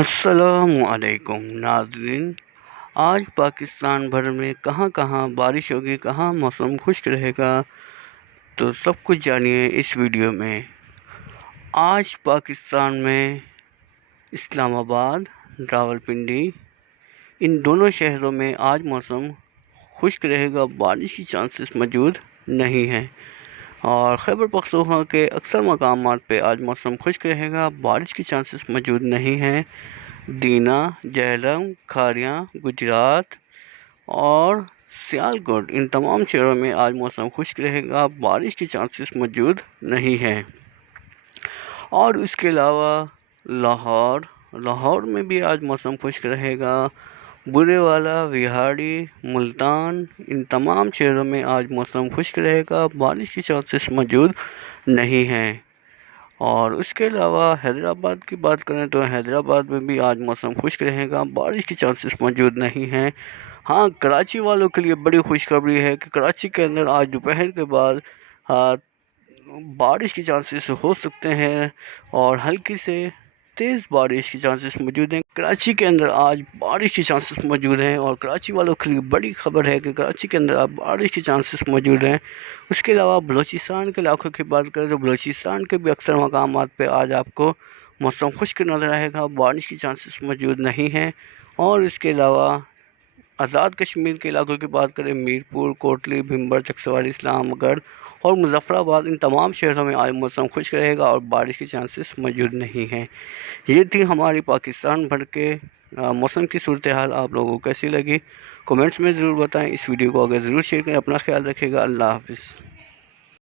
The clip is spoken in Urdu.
السلام علیکم ناظرین، آج پاکستان بھر میں کہاں کہاں بارش ہوگی، کہاں موسم خشک رہے گا، تو سب کچھ جانیے اس ویڈیو میں۔ آج پاکستان میں اسلام آباد، راولپنڈی، ان دونوں شہروں میں آج موسم خشک رہے گا، بارش کی چانسز موجود نہیں ہیں۔ اور خیبر پختونخوا کے اکثر مقامات پہ آج موسم خشک رہے گا، بارش کی چانسز موجود نہیں ہیں۔ دینا، جہلم، کھاریاں، گجرات اور سیالکوٹ، ان تمام شہروں میں آج موسم خشک رہے گا، بارش کی چانسز موجود نہیں ہیں۔ اور اس کے علاوہ لاہور میں بھی آج موسم خشک رہے گا، برے والا، وہاڑی، ملتان، ان تمام شہروں میں آج موسم خشک رہے گا، بارش کی چانسز موجود نہیں ہیں۔ اور اس کے علاوہ حیدرآباد کی بات کریں تو حیدرآباد میں بھی آج موسم خشک رہے گا، بارش کی چانسز موجود نہیں ہیں۔ ہاں، کراچی والوں کے لیے بڑی خوشخبری ہے کہ کراچی کے اندر آج دوپہر کے بعد بارش کی چانسز ہو سکتے ہیں اور ہلکی سے تیز بارش کی چانسز موجود ہیں۔ کراچی کے اندر آج بارش کی چانسز موجود ہیں اور کراچی والوں کے لیے بڑی خبر ہے کہ کراچی کے اندر آج بارش کی چانسز موجود ہیں۔ اس کے علاوہ بلوچستان کے علاقوں کی بات کریں تو بلوچستان کے بھی اکثر مقامات پہ آج آپ کو موسم خشک نظر آئے گا، بارش کی چانسز موجود نہیں ہیں۔ اور اس کے علاوہ آزاد کشمیر کے علاقوں کی بات کریں، میرپور، کوٹلی، بھمبر، چکسواری، اسلام گڑھ اور مظفر آباد، ان تمام شہروں میں آج موسم خشک رہے گا اور بارش کی چانسز موجود نہیں ہیں۔ یہ تھی ہماری پاکستان بھر کے موسم کی صورتحال۔ آپ لوگوں کو کیسی لگی کمنٹس میں ضرور بتائیں۔ اس ویڈیو کو آگے ضرور شیئر کریں۔ اپنا خیال رکھیے گا۔ اللہ حافظ۔